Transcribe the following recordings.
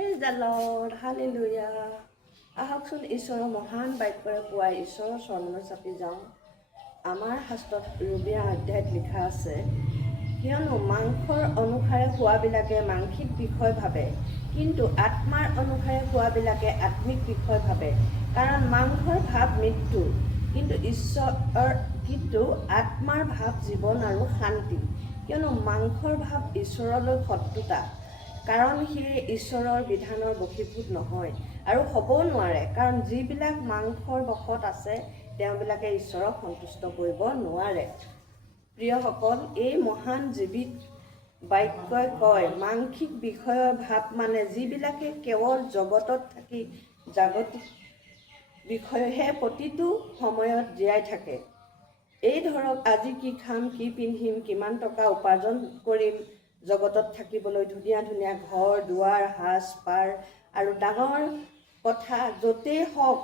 Praise the Lord, hallelujah. আহকচোন ঈশ্বৰৰ মহান বাক্যৰে পুৱাই ঈশ্বৰৰ চৰণত চাপি যাওঁ। আমাৰ শাস্ত্ৰত ৰুবিয়া অধ্যায়ত লিখা আছে, কিয়নো মাংসৰ অনুসাৰে খোৱাবিলাকে মাংসিক বিষয় ভাবে, কিন্তু আত্মাৰ অনুসাৰে খোৱাবিলাকে আত্মিক বিষয় ভাবে। কাৰণ মাংসৰ ভাৱ মৃত্যু, কিন্তু আত্মাৰ ভাৱ জীৱন আৰু শান্তি। কিয়নো মাংসৰ ভাৱ ঈশ্বৰলৈ শত্ৰুতা, কাৰণ সি ঈশ্বৰৰ বিধানৰ বশীভূত নহয় আৰু হ'বও নোৱাৰে। কাৰণ যিবিলাক মাংসৰ বশত আছে তেওঁবিলাকে ঈশ্বৰক সন্তুষ্ট কৰিব নোৱাৰে। প্ৰিয়সকল, এই মহান জীৱিত বাক্যই কয়, মাংসিক বিষয়ৰ ভাৱ মানে যিবিলাকে কেৱল জগতত থাকি জাগতিক বিষয়হে প্ৰতিটো সময়ত জীয়াই থাকে। এই ধৰক, আজি কি খাম, কি পিন্ধিম, কিমান টকা উপাৰ্জন কৰিম, জগতত থাকিবলৈ ধুনীয়া ধুনীয়া ঘৰ দুৱাৰ, সাজ পাৰ আৰু ডাঙৰ কথা য'তেই হওক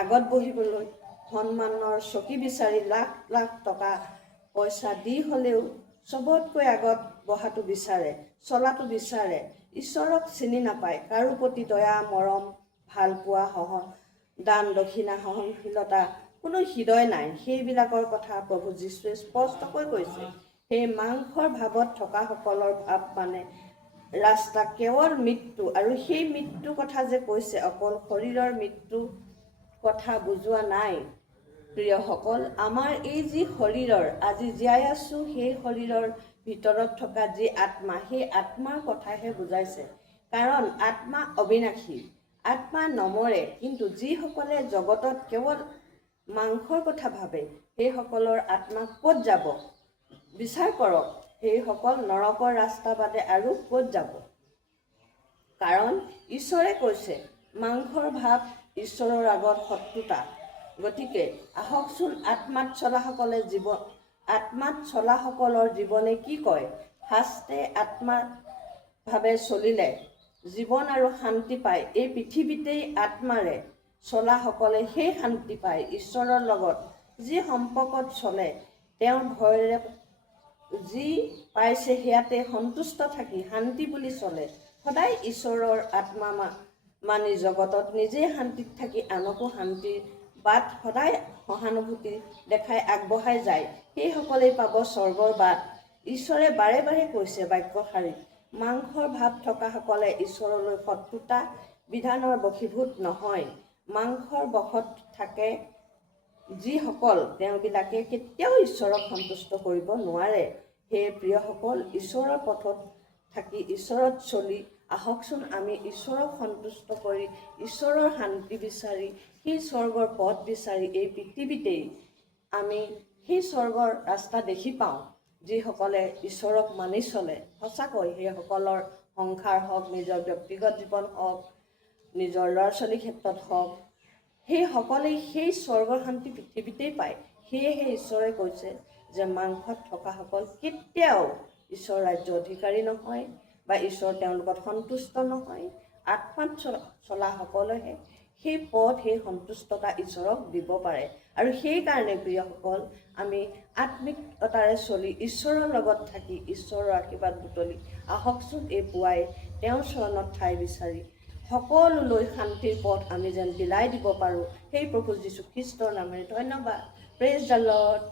আগত বহিবলৈ সন্মানৰ চকী বিচাৰি লাখ লাখ টকা পইচা দি হ'লেও চবতকৈ আগত বহাটো বিচাৰে, চলাটো বিচাৰে। ঈশ্বৰক চিনি নাপায়, কাৰো প্ৰতি দয়া মৰম ভালপোৱা দান দক্ষিণা সহনশীলতা কোনো হৃদয় নাই। সেইবিলাকৰ কথা প্ৰভু যীশুৱে স্পষ্টকৈ কৈছে। সেই মাংসৰ ভাৱত থকাসকলৰ ভাৱ মানে ৰাস্তা কেৱল মৃত্যু, আৰু সেই মৃত্যুৰ কথা যে কৈছে অকল শৰীৰৰ মৃত্যু কথা বুজোৱা নাই। প্ৰিয়সকল, আমাৰ এই যি শৰীৰৰ আজি জীয়াই আছোঁ, সেই শৰীৰৰ ভিতৰত থকা যি আত্মা, সেই আত্মাৰ কথাহে বুজাইছে। কাৰণ আত্মা অবিনাশী, আত্মা নমৰে। কিন্তু যিসকলে জগতত কেৱল মাংসৰ কথা ভাবে সেইসকলৰ আত্মা ক'ত যাব? বিচাৰ কৰক, সেইসকল নৰকৰ ৰাস্তা বাদে আৰু ক'ত যাব? কাৰণ ঈশ্বৰে কৈছে, মাংসৰ ভাৱ ঈশ্বৰৰ আগত শত্ৰুতা। গতিকে আহকচোন আত্মাত চলাসকলৰ জীৱনে কি কয়? ফাৰ্ষ্টে আত্মাৰ ভাৱে চলিলে জীৱন আৰু শান্তি পায়। এই পৃথিৱীতেই আত্মাৰে চলাসকলে সেই শান্তি পায়। ঈশ্বৰৰ লগত যি সম্পৰ্কত চলে, তেওঁৰ ভয়েৰে যি পাইছে সেয়াতে সন্তুষ্ট থাকি শান্তি বুলি চলে, সদায় ঈশ্বৰৰ আত্মা মানি জগতত নিজেই শান্তিত থাকি আনকো শান্তিৰ বাট সদায় সহানুভূতি দেখাই আগবঢ়াই যায়, সেইসকলেই পাব স্বৰ্গৰ বাট। ঈশ্বৰে বাৰে বাৰে কৈছে বাক্যশাৰীত, মাংসৰ ভাৱ থকাসকলে ঈশ্বৰলৈ শত্ৰুতা, বিধানৰ বশীভূত নহয়। মাংসৰ বশত থাকে যিসকল, তেওঁবিলাকে কেতিয়াও ঈশ্বৰক সন্তুষ্ট কৰিব নোৱাৰে। সেয়ে প্ৰিয়সকল, ঈশ্বৰৰ পথত থাকি ঈশ্বৰৰ চলি আহকচোন আমি ঈশ্বৰক সন্তুষ্ট কৰি ঈশ্বৰৰ শান্তি বিচাৰি সেই স্বৰ্গৰ পথ বিচাৰি এই পৃথিৱীতেই আমি সেই স্বৰ্গৰ ৰাস্তা দেখি পাওঁ। যিসকলে ঈশ্বৰক মানি চলে, সঁচাকৈ সেইসকলৰ সংসাৰ হওক, নিজৰ ব্যক্তিগত জীৱন হওক, নিজৰ ল'ৰা ছোৱালীৰ ক্ষেত্ৰত হওক, সেইসকলেই সেই স্বৰ্গৰ শান্তি পৃথিৱীতেই পায়। সেয়েহে ঈশ্বৰে কৈছে যে মাংসত থকাসকল কেতিয়াও ঈশ্বৰ ৰাজ্য অধিকাৰী নহয় বা ঈশ্বৰ তেওঁলোকত সন্তুষ্ট নহয়। আত্মাত চলাসকলেহে সেই পথ, সেই সন্তুষ্টতা ঈশ্বৰক দিব পাৰে। আৰু সেইকাৰণে প্ৰিয়সকল, আমি আত্মিকতাৰে চলি ঈশ্বৰৰ লগত থাকি ঈশ্বৰৰ আশীৰ্বাদ বুটলি আহকচোন এই পুৱাই তেওঁৰ চৰণত ঠাই বিচাৰি সকলোলৈ শান্তিৰ পথ আমি যেন বিলাই দিব পাৰোঁ। সেই প্ৰভু যীশু খ্ৰীষ্টৰ নামেৰে ধন্যবাদ। Praise the lord.